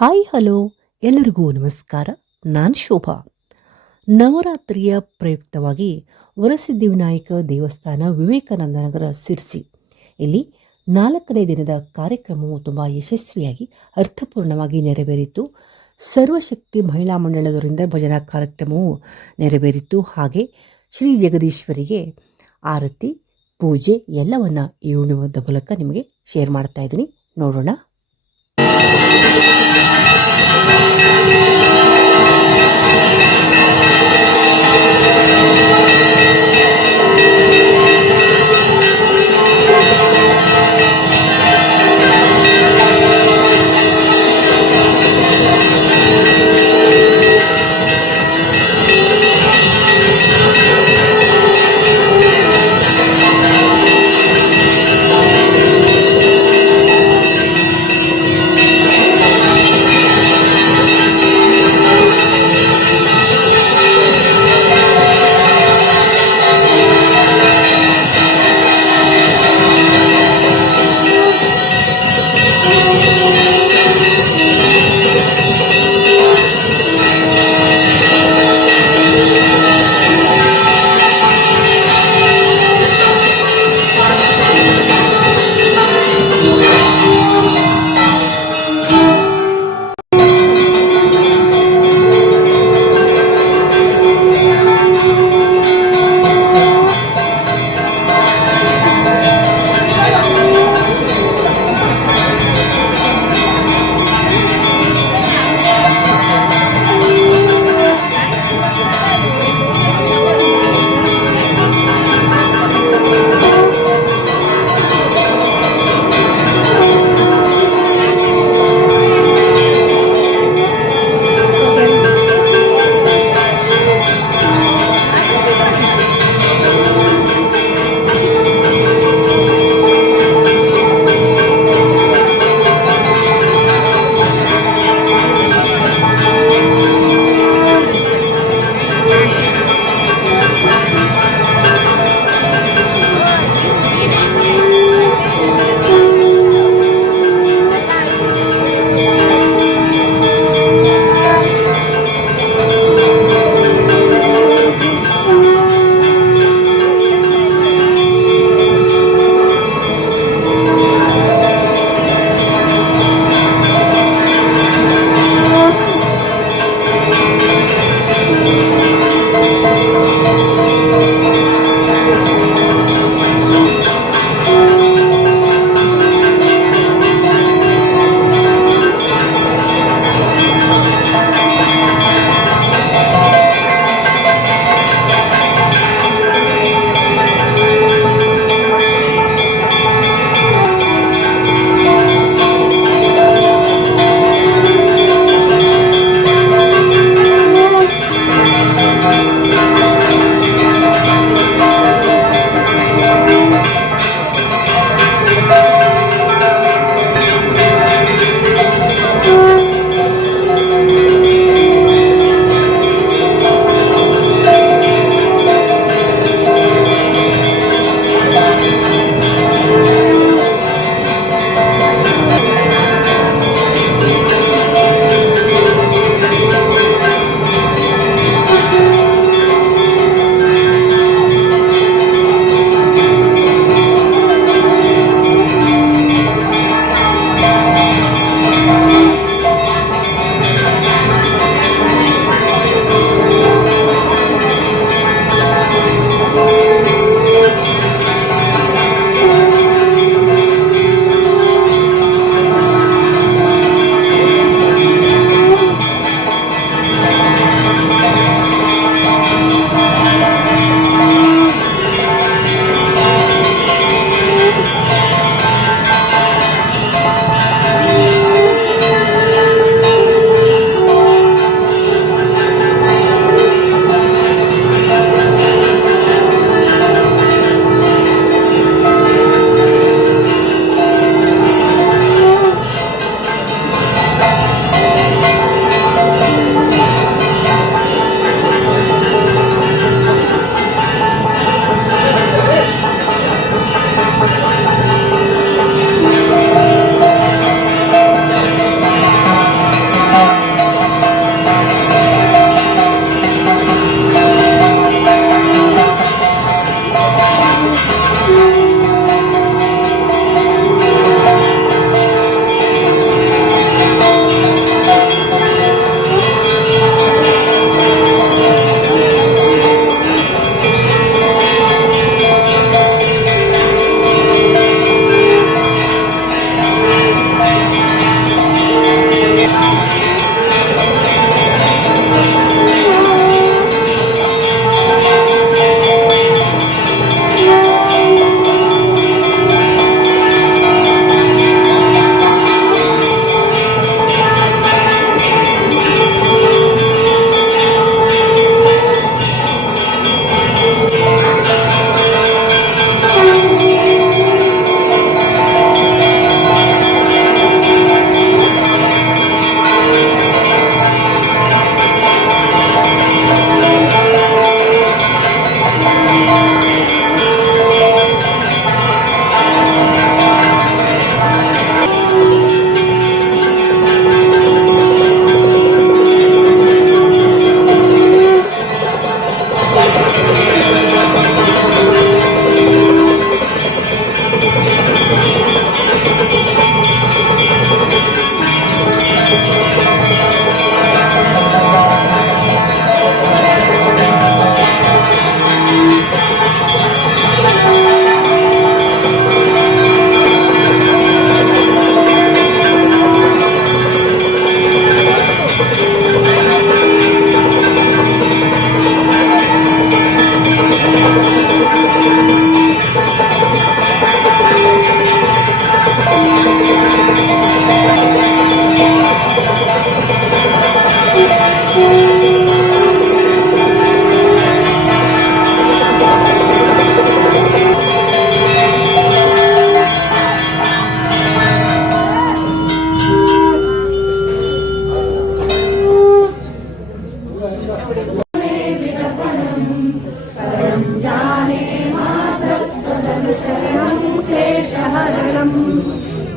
Hi hello ಎಲ್ಲರಿಗೂ ನಮಸ್ಕಾರ. ನಾನು ಶೋಭಾ. ನವರಾತ್ರಿಯ ಪ್ರಯುಕ್ತವಾಗಿ ವರಸಿದ್ಧಿವಿನಾಯಕ ದೇವಸ್ಥಾನ ವಿವೇಕಾನಂದ ನಗರ ಸಿರ್ಸಿ ಇಲ್ಲಿ 4ನೇ ದಿನದ ಕಾರ್ಯಕ್ರಮವು ತುಂಬ ಯಶಸ್ವಿಯಾಗಿ ಅರ್ಥಪೂರ್ಣವಾಗಿ ನೆರವೇರಿತು. ಸರ್ವಶಕ್ತಿ ಮಹಿಳಾ ಮಂಡಳದವರಿಂದ ಭಜನಾ ಕಾರ್ಯಕ್ರಮವು ನೆರವೇರಿತು. ಹಾಗೆ ಶ್ರೀ ಜಗದೀಶ್ವರಿಗೆ ಆರತಿ ಪೂಜೆ ಎಲ್ಲವನ್ನ ಈ ಉಣಿಮದ ಮೂಲಕ ನಿಮಗೆ ಶೇರ್ ಮಾಡ್ತಾ ಇದ್ದೀನಿ. ನೋಡೋಣ.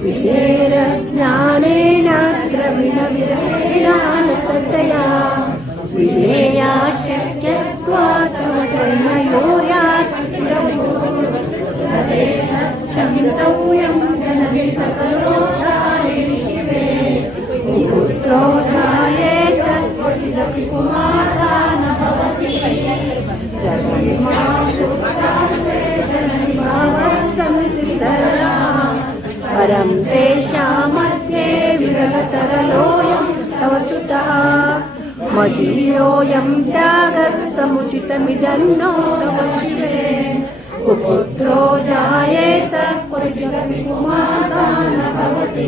विधेरज्ञानेन द्रविणविरहेणानसतया विधेया शक्यत्वात् तव क्षन्तव्यं जननि सकलोद्धारे शिवे पुत्रो जायेत क्वचिदपि कुमारा न भवति जननि मातृस्ते जननि भावः सन्ति सरला परं तेषामध्ये विरलतरलोऽयं तव सुतः मदीयोऽयं त्यागः समुचितमिदन्नो तव शिवे कुपुत्रो जायेत क्वचिदपि कुमारा न भवति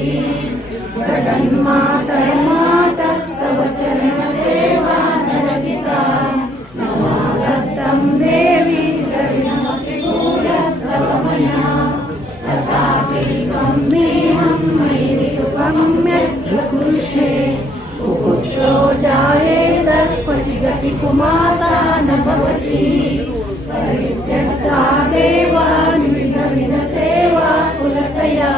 जगन्मातर्मातस्तव चरणसेवा नरचिता नमागतं देवी द्रविणमपि भूयस्तव मया तथापि देहं मयि निरुपम्य कुरुषे कुपुत्रो जायेत क्वचिदपि कुमाता न भवति परित्यक्ता देवान्विधविधसेवा कुलतया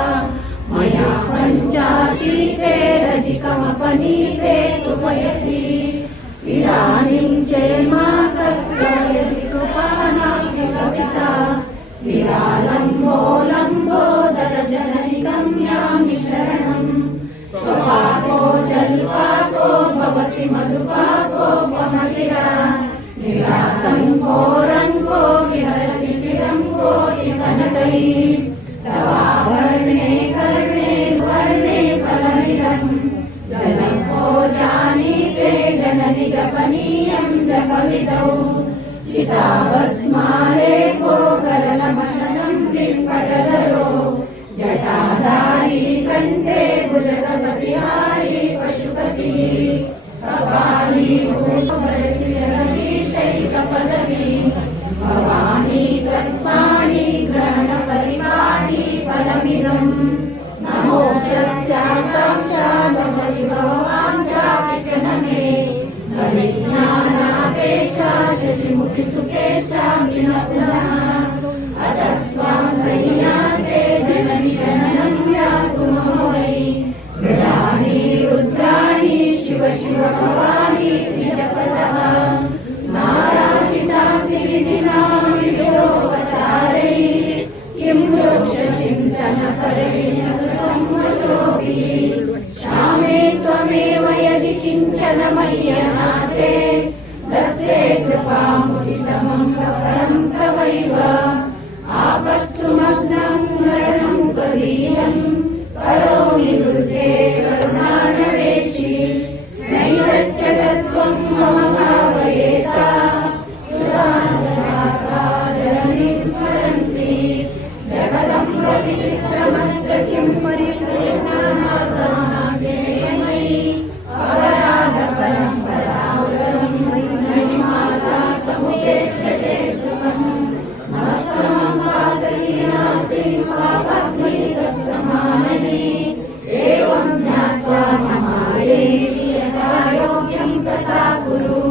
मया पञ्चाशीतेरधिकमपनीते तु वयसि इदानीं जयमातस्तयति कृपानापि कविता विरालम्बोलम्बोदरजननि गम्यामि शरणम् स्वपाको जल्पाको भवति मधुपाको पमगिरा निरातङ्को रङ्को विहरति चिरं कोटिकनकैः तवाभरणे कर्णे वर्णे फलमिदं जनको जानीते जननि जपनीयं जपविदौ चिताभस्मालेको गलनमशनं दिक्पटधरो जटाधारी कण्ठे भुजगपतिहारी पशुपति कपाली भूतभरति जगदीशैकपदवी भवानी तत्पाणि ग्रहणपरिपाणि फलमिदं नमोक्षस्याकाङ्क्षा न च विभवाञ्चापि च न मे अभिज्ञानापेक्षा शशिमुखिसुखेच्छामि न पुनः अतः स्वां संयाते जननि जननं यातु मम वै मृडानि रुद्राणि शिव शिव भवानि निजपदः नाराजितासि विधिना विविधोपचारैः किं मोक्षचिन्तनपरैः कृतं वचोभिः श्यामे त्वमेव यदि किञ्चन मय्यनाथे तस्यै कृपामुचितमङ्गपरं तवैव आपस्सु मग्नं स्मरणं त्वदीयं करोमि दुर्गे करुणार्णवेशि नैरच्छदत्वं मम भावयेता सुरानुशाखा जननी स्मरन्ति जगदम्बविचित्रमत्र किं परिपूर्णानाथानादेमयि अपराधपरम्परावरं मयि माता समुपेक्षते सुखं नमस्समं पातकीनासि पापग्नि तत्समानहि एवं ज्ञात्वा महादेवी यथा योग्यं तथा कुरु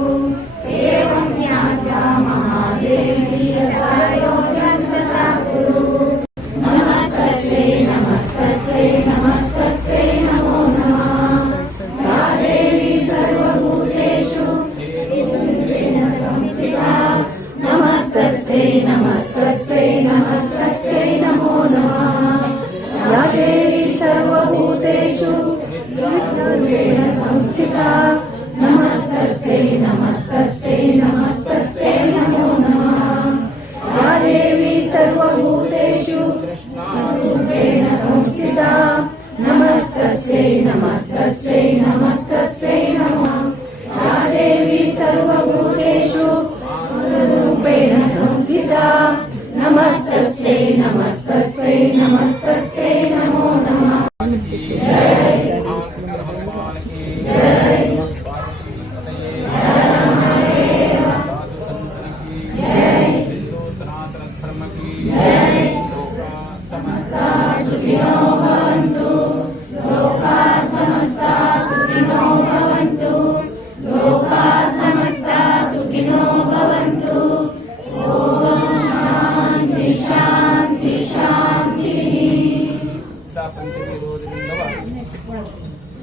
एवं ज्ञात्वा महादेवी यथा योग्यं तथा कुरु नमस्तस्यै नमस्तस्यै नमस्तस्यै नमो नमः सा देवी सर्वभूतेषु रूपेण संस्थिता नमस्तस्यै नमस्तस्यै नमस्तस्यै नमो नमः या देवी सर्वभूतेषु रूपेण संस्थिता नमस्तस्यै नमस्तस्यै नमस्तस्यै नमो नमः या देवी सर्वभूतेषु रूपेण संस्थिता नमस्तस्यै नमस्तस्यै नमस्तस्यै नमः या देवी सर्वभूतेषु रूपेण संस्थिता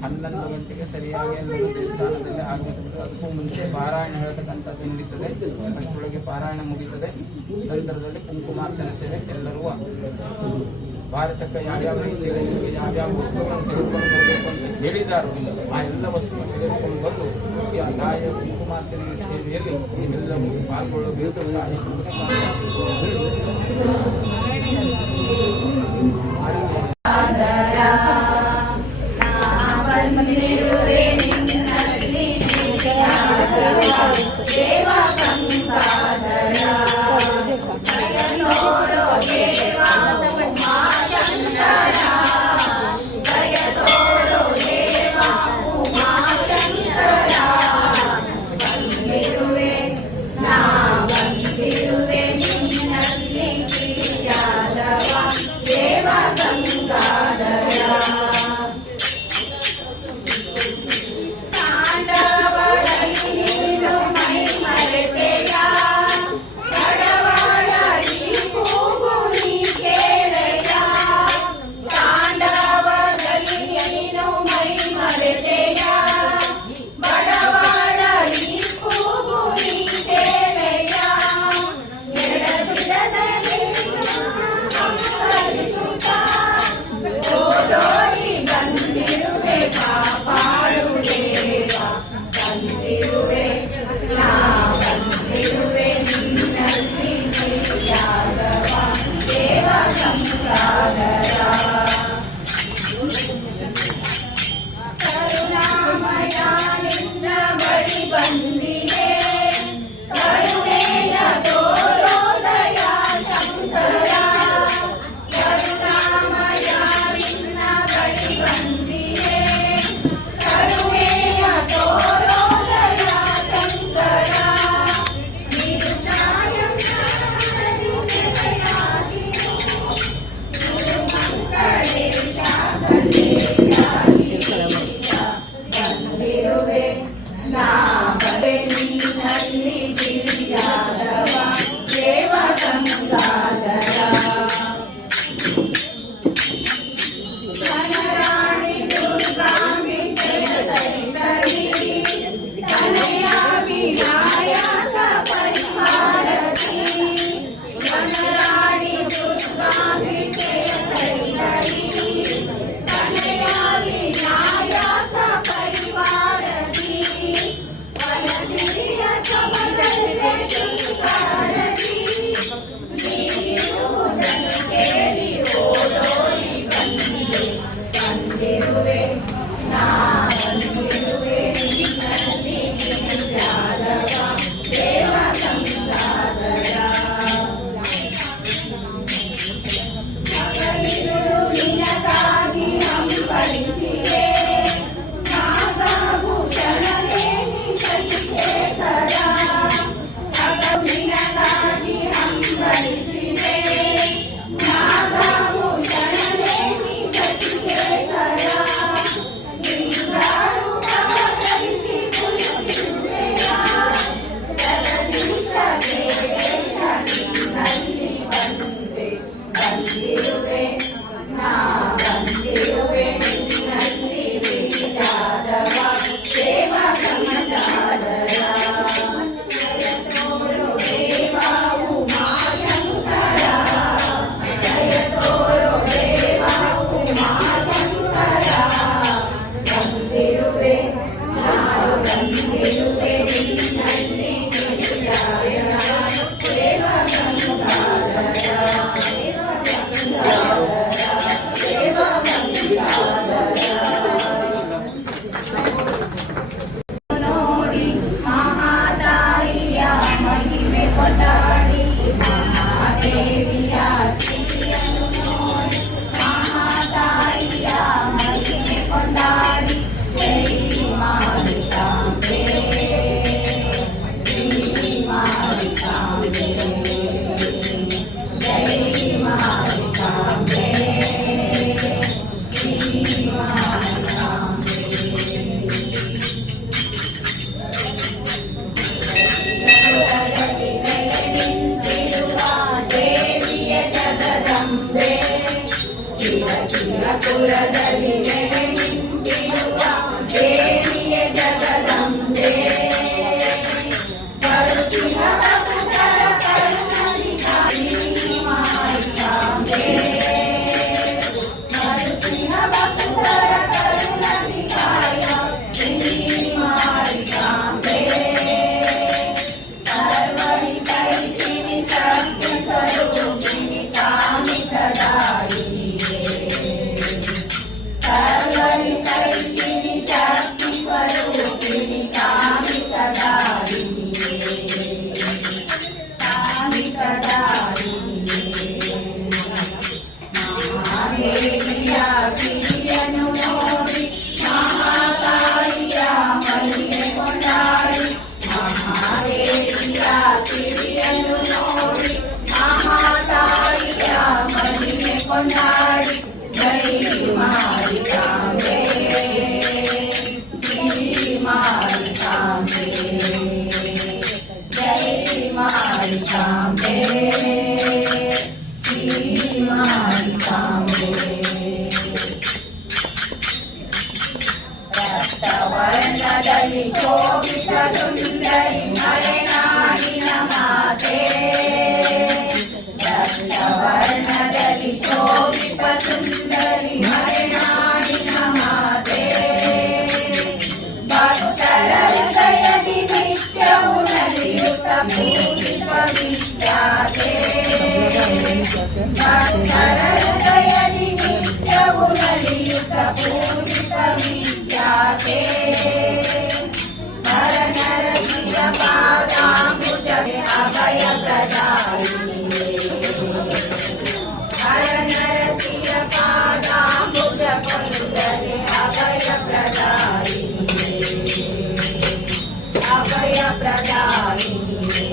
11 ಗಂಟೆಗೆ ಸರಿಯಾಗಿ ಎಲ್ಲರೂ ದೇವಸ್ಥಾನದಲ್ಲಿ ಆಗಮಿಸಬೇಕು. ಅದಕ್ಕೂ ಮುಂಚೆ ಪಾರಾಯಣ ಹೇಳ್ತಕ್ಕಂಥದ್ದು ನಡೀತದೆ. ಅಷ್ಟರೊಳಗೆ ಪಾರಾಯಣ ಮುಗಿತದೆ. ನಂತರದಲ್ಲಿ ಕುಂಕುಮಾರ್ಚನೆ ಸೇವೆ. ಎಲ್ಲರೂ ಭಾರತಕ್ಕೆ ಯಾವ್ಯಾವ ರೀತಿಯಲ್ಲಿ ಯಾವ್ಯಾವ ವಸ್ತುಗಳನ್ನು ತೆಗೆದುಕೊಂಡು ಬರಬೇಕು ಅಂತ ಹೇಳಿದಾರೋ ಆ ಎಲ್ಲ ವಸ್ತುಗಳನ್ನು ತೆಗೆದುಕೊಂಡು ಬಂದು ಈ ತಾಯಿಯ ಕುಂಕುಮಾರ್ಚನೆ ಸೇವೆಯಲ್ಲಿ ಎಲ್ಲವೂ ಪಾಲ್ಗೊಳ್ಳಬೇಕು. ಪುರದಲ್ಲಿ ನೆಲೆ ನಿಂತಿರುವ ನೋಡಿ ಮಹಾತಾಯಿಯ ಮಹಿಮೆ ಕೊಂಡಾಡಿ ಜೈ ಮಾರಿಕಾಂಬೆ ಶ್ರೀ ಮಾರಿಕಾಂಬೆ ಜೈ ಮಾರಿಕಾಂಬೆ ಶ್ರೀ ಮಾರಿಕಾಂಬೆ ರಕ್ತವರ್ಣದಲ್ಲಿ ಶೋಭಿತ ಸುಂದರಿ ಮಲೆನಾಡಿನ ಮಾತೆ ರಕ್ತವರ್ಣದಲ್ಲಿ ಶೋಭಿತ ಸುಂದರಿ ಮಲೆನಾಡಿನ ಮಾತೆ ಭಕ್ತರ ಹೃದಯದಿ ನಿತ್ಯವೂ ನಲಿಯುತ್ತ ಪೂಜಿತ ವಿಖ್ಯಾತೆ ಭಕ್ತರ ಹೃದಯದಿ ನಿತ್ಯವೂ ನಲಿಯುತ್ತ ಪೂಜಿತ ವಿಖ್ಯಾತೆ ನರ ನರಸಿಂಹ ಪಾದಾಂಬುಜವೇ ಅಭಯ ಪ್ರದಾಯಿನಿ ನರ ನರಸಿಂಹ ಪಾದಾಂಬುಜ ಕೊಂದರೆ ಅಭಯ ಪ್ರದಾಯಿನಿ ಅಭಯ ಪ್ರದಾಯಿನಿ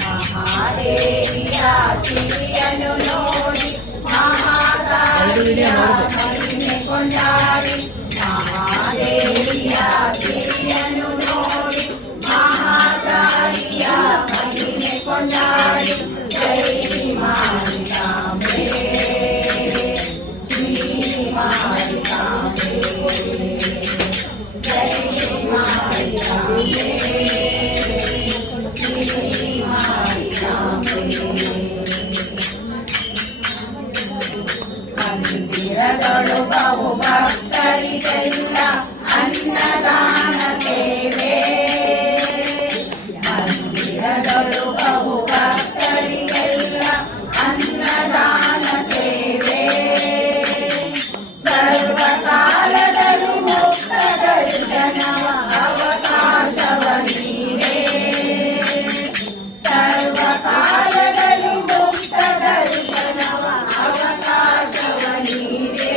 ಮಹಾದೇವಿಯ ಸಿರಿಯನ್ನು ನೋಡಿ ಮಹಾತಾಯಿಯ ಮಹಿಮೆ ಕೊಂಡಾಡಿ ಮಹಾದೇವಿಯ ಸಿರಿಯನ್ನು ನೋಡಿ ಮಹಾತಾಯಿಯ ಮಹಿಮೆ ಕೊಂಡಾಡಿ ಜೈ ಮಾರಿಕಾಂಬೆ ಶ್ರೀ ಮಾರಿಕಾಂಬೆ ಜೈ ಮಾರಿಕಾಂಬೆ ಶ್ರೀ ಮಾರಿಕಾಂಬೆ ಮಂದಿರದೊಳು ಬಹು ಭಕ್ತರಿಗೆಲ್ಲ ಅನ್ನದಾನ ಸೇವೆ ಮಂದಿರದೊಳು ಬಹು ಭಕ್ತರಿಗೆಲ್ಲ ಅನ್ನದಾನ ಸೇವೆ ಸರ್ವಕಾಲದಲ್ಲೂ ಮುಕ್ತ ದರ್ಶನವ ಅವಕಾಶವ ನೀಡೆ ಸರ್ವಕಾಲದಲ್ಲೂ ಮುಕ್ತ ದರ್ಶನವ ಅವಕಾಶವ ನೀಡೆ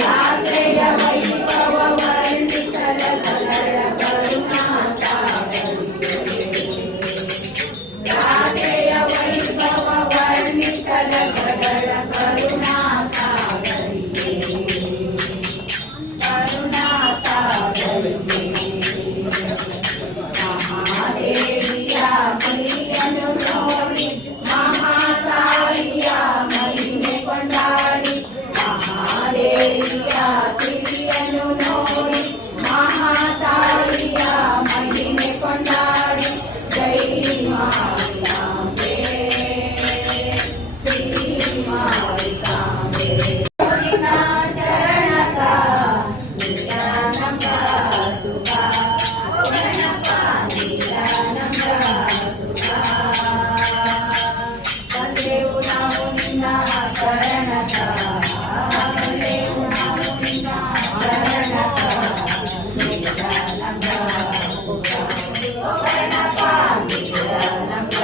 ಯಾತ್ರೆಯ ವೈಭವ ವರ್ಣಿಸಲ ಸರಳ ಕರುಣಾಸಾಗರಿಯೇ ಯಾತ್ರೆಯ ವೈಭವ ವರ್ಣಿಸಲ ಸರಳ ಕರುಣಾಸಾಗರಿಯೇ ಕರುಣಾಸಾಗರಿಯೇ ಮಹಾದೇವಿಯ ಸಿರಿಯನ್ನು ನೋಡಿ ಮಹಾತಾಯಿಯ ಮಹಿಮೆ ಕೊಂಡಾಡಿ ಮಹಾದೇವಿಯ ಸಿರಿಯನ್ನು ನೋಡಿ ಮಹಾತಾಯಿಯ ಮಹಿಮೆ ಕೊಂಡಾಡಿ ಜೈ ಮಾರಿಕಾಂಬೆ ಶ್ರೀ ಮಾರಿಕಾಂಬೆ ಚರಣಕ ನಿಜಾನಂಬ ಸುಖ ಗಣಪ ನಿಜಾನಂಬ ಸುಖ ಬಂದೆವು ನಾವು ನಿನ್ನ ಶರಣಕ ಬಂದೆವು ನಾವು ನಿನ್ನ ಶರಣಕ ನಿಜಾನಂಬ ಸುಖ ಗಣಪ ನಿಜಾನಂಬ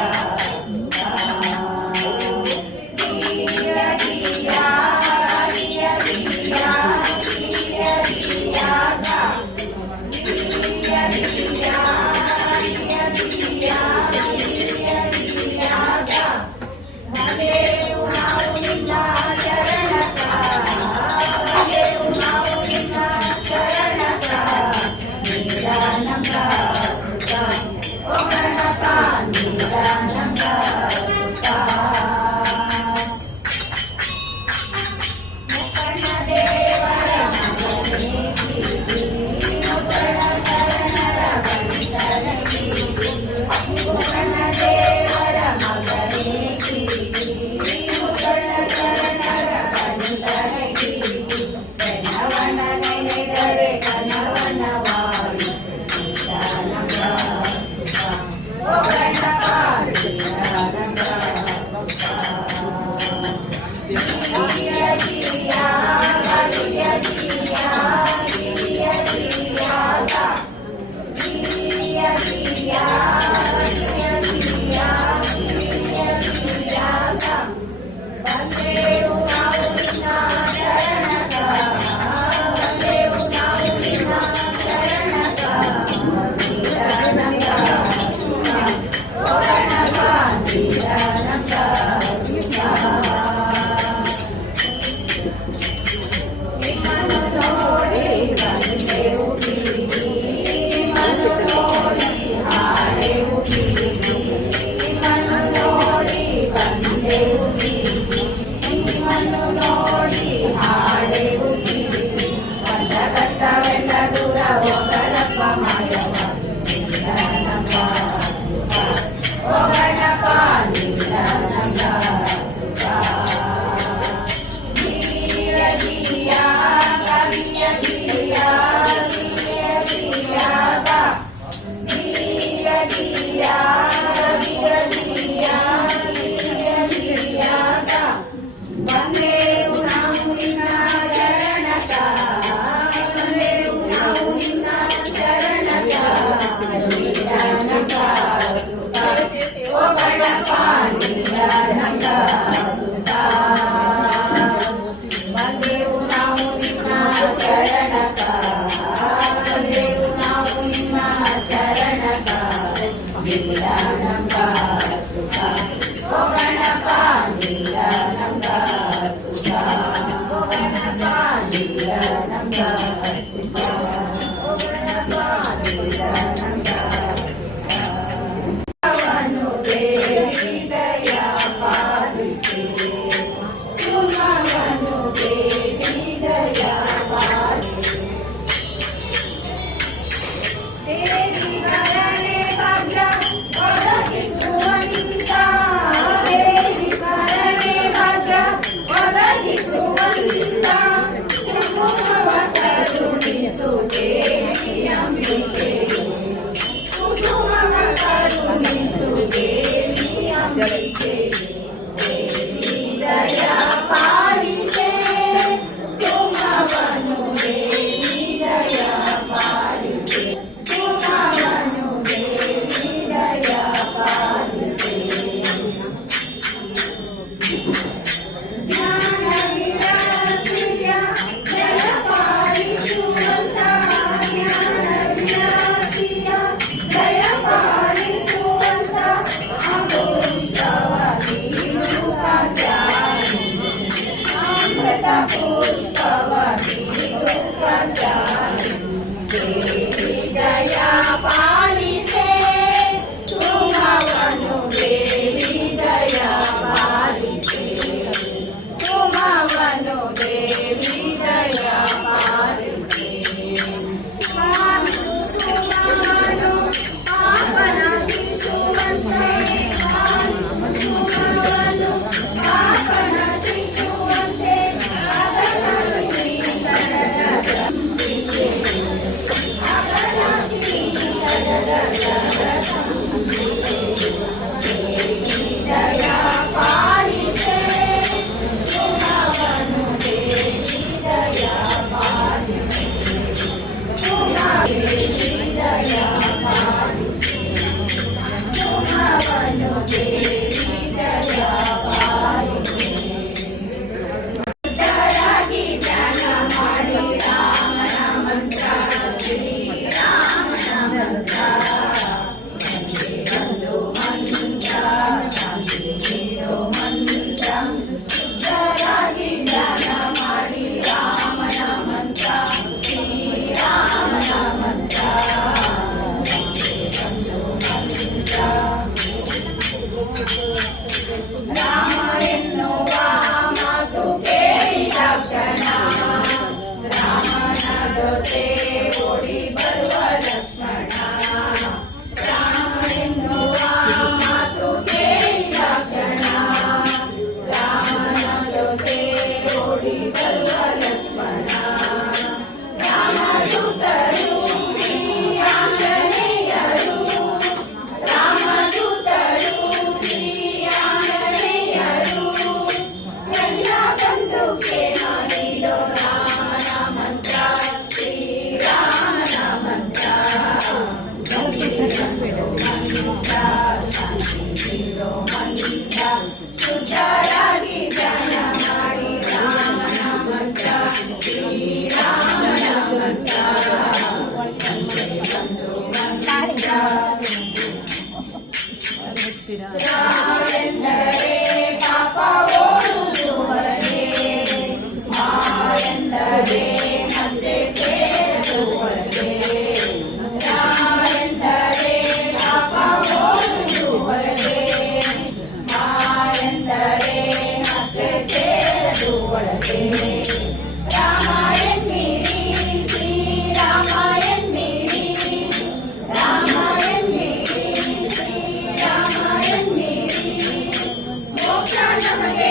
ನಮಗೆ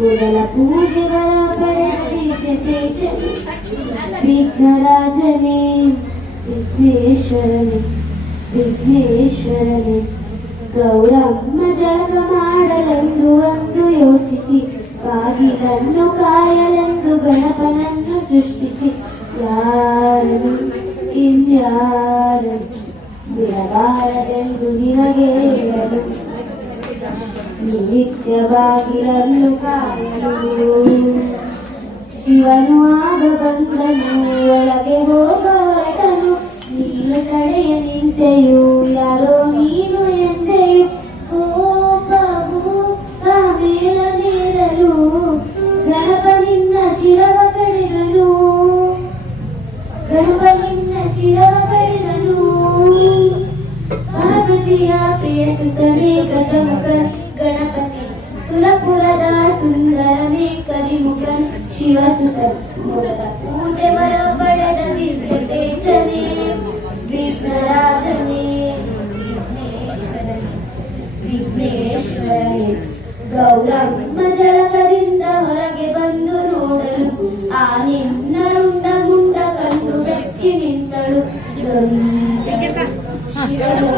ಮೊದಲ ಪೂಜೆಗಳ ವಿಘ್ನರಾಜನೇ ವಿಘ್ನೇಶ್ವರನೇ ವಿಘ್ನೇಶ್ವರನೇ ಗೌರಮ್ಮ ಜಳಕ ಮಾಡಲೆಂದು ಒಂದು ಯೋಚಿಸಿ ಬಾಗಿಲನ್ನು ಕಾಯಲೆಂದು ಗಣಪನನ್ನು ಸೃಷ್ಟಿಸಿ ಯಾರನು ಇನ್ಯಾರನು ಬಿಡಬಾರದೆಂದು ನಿನಗೆ ಹೇಳಲು ನಿತ್ಯ ಬಾಗಿಲನ್ನು ಕಾಯಲು ಶಿವನು ಆಗ ಬಂದನು ಒಳಗೆ ಹೋಗರಟನು ನೀನು ಕಡೆಯ ನಿಂತೆಯು ಯಾರೋ ನೀನು ಎಂದೆಯು ಕೋಪವು ಆಮೇಲ ಮೇಲಲು ಗಣಪ ನಿನ್ನ ಶಿರವ ಕಡೆದನು ಗಣಪ ನಿನ್ನ ಶಿರವ ಕಡೆದನು ಪಾರ್ವತಿಯ ಪ್ರಿಯಸುತನೇ ಗಜಮುಖ ಗಣಪತಿ ಸುರಪುರದ ಸುಂದರನೇ ಕರಿಮುಖನ್ ಶಿವಸುತನ್ ಮೊದಲ ಪೂಜೆ ವರ ಪಡೆದ ವಿಘ್ನೇಶನೇ ವಿಘ್ನರಾಜನೇ ವಿಘ್ನೇಶ್ವರನೇ ಗೌರಮ್ಮ ಜಳಕದಿಂದ ಹೊರಗೆ ಬಂದು ನೋಡಲು ಆ ನಿನ್ನ ರುಂಡ ಮುಂಡ ಕಂಡು ಬೆಚ್ಚಿ ನಿಂತಳು ಕಂಡನು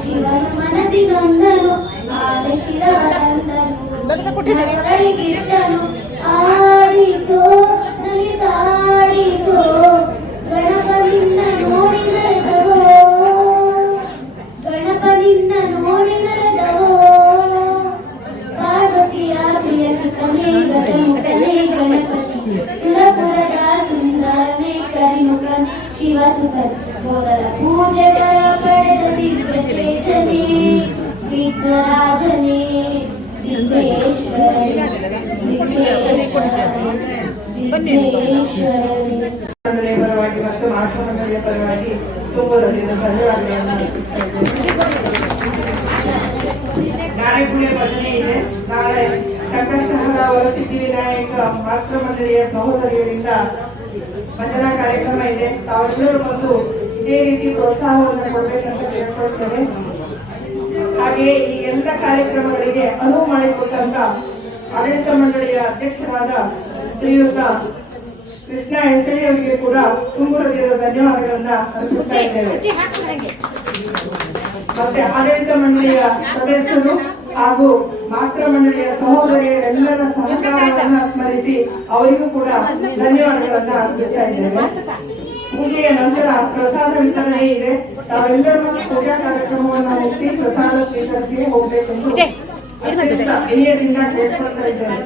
ಶಿವನು ಮನದಿ ನೊಂದನು ಆಗ ಶಿರವ ತಂದನು ಹೊರಳಿಗಿಟ್ಟನು ಆಡಿಸೋ ನಲಿದಾಡಿಸೋ ಗಣಪನಿನ್ನ ನೋಡಿ ನಡೆದವೋ ಗಣಪನಿನ್ನ ನೋಡಿ ನಡೆದವೋ ಪಾರ್ವತಿಯ ಪ್ರಿಯ ಸುತನೇ ಗಜಮುಖನೇ ಗಣಪತಿ ಸುರಪುರದ ಸುಂದರನೇ ಕರಿಮುಖನೇ ಶಿವಸುತನೇ ಮೊದಲ ಪೂಜೆಗಳ ಪಡೆದ ದಿವ್ಯ ತೇಜನೇ ವಿಘ್ನರಾಜನೇ ವಿಘ್ನೇಶ್ವರನೇ ಪರವಾಗಿ ಮತ್ತು ಆಶ್ರಮಗಳ ಪರವಾಗಿ ತುಂಬುವುದರಿಂದ ಧನ್ಯವಾದಗಳನ್ನು ನಾಳೆ ಕೂಡ ಭಜನೆ ಇದೆ. ನಾಳೆ ಸಂಕಷ್ಟಹರ ವರಸಿದ್ಧಿ ವಿನಾಯಕ ಮಾತೃ ಮಂಡಳಿಯ ಸಹೋದರಿಯರಿಂದ ಭಜನಾ ಕಾರ್ಯಕ್ರಮ ಇದೆ. ತಾವೆಲ್ಲರೂ ಬಂದು ಇದೇ ರೀತಿ ಪ್ರೋತ್ಸಾಹವನ್ನು ಕೊಡಬೇಕಂತ ಕೇಳ್ಕೊಳ್ತೇವೆ. ಹಾಗೆಯೇ ಈ ಎಲ್ಲ ಕಾರ್ಯಕ್ರಮಗಳಿಗೆ ಅನುವು ಮಾಡಿಕೊಟ್ಟಂತ ಆಡಳಿತ ಮಂಡಳಿಯ ಅಧ್ಯಕ್ಷರಾದ ಶ್ರೀಯುತ ಕೃಷ್ಣ ಹೆಸಳಿ ಅವರಿಗೆ ಕೂಡ ತುಂಬ ಹೃದಯದ ಧನ್ಯವಾದಗಳನ್ನ ಅರ್ಪಿಸ್ತಾ ಇದ್ದೇವೆ. ಮತ್ತೆ ಆಡಳಿತ ಮಂಡಳಿಯ ಸದಸ್ಯರು ಹಾಗೂ ಮಾತೃ ಮಂಡಳಿಯ ಸಹೋದರಿಯರೆಲ್ಲರ ಸಹಕಾರವನ್ನ ಸ್ಮರಿಸಿ ಅವರಿಗೂ ಕೂಡ ಧನ್ಯವಾದಗಳನ್ನ ಅರ್ಪಿಸ್ತಾ ಇದ್ದೇವೆ. ಪೂಜೆಯ ನಂತರ ಪ್ರಸಾದ ವಿತರಣೆ ಇದೆ. ತಾವೆಲ್ಲರೂ ಪೂಜಾ ಕಾರ್ಯಕ್ರಮವನ್ನು ಮುಗಿಸಿ ಪ್ರಸಾದ ಸ್ವೀಕರಿಸಿ ಹೋಗಬೇಕೆಂದು ವಿನಯದಿಂದ ಕೇಳ್ಕೊಳ್ತಾ ಇದ್ದೇವೆ.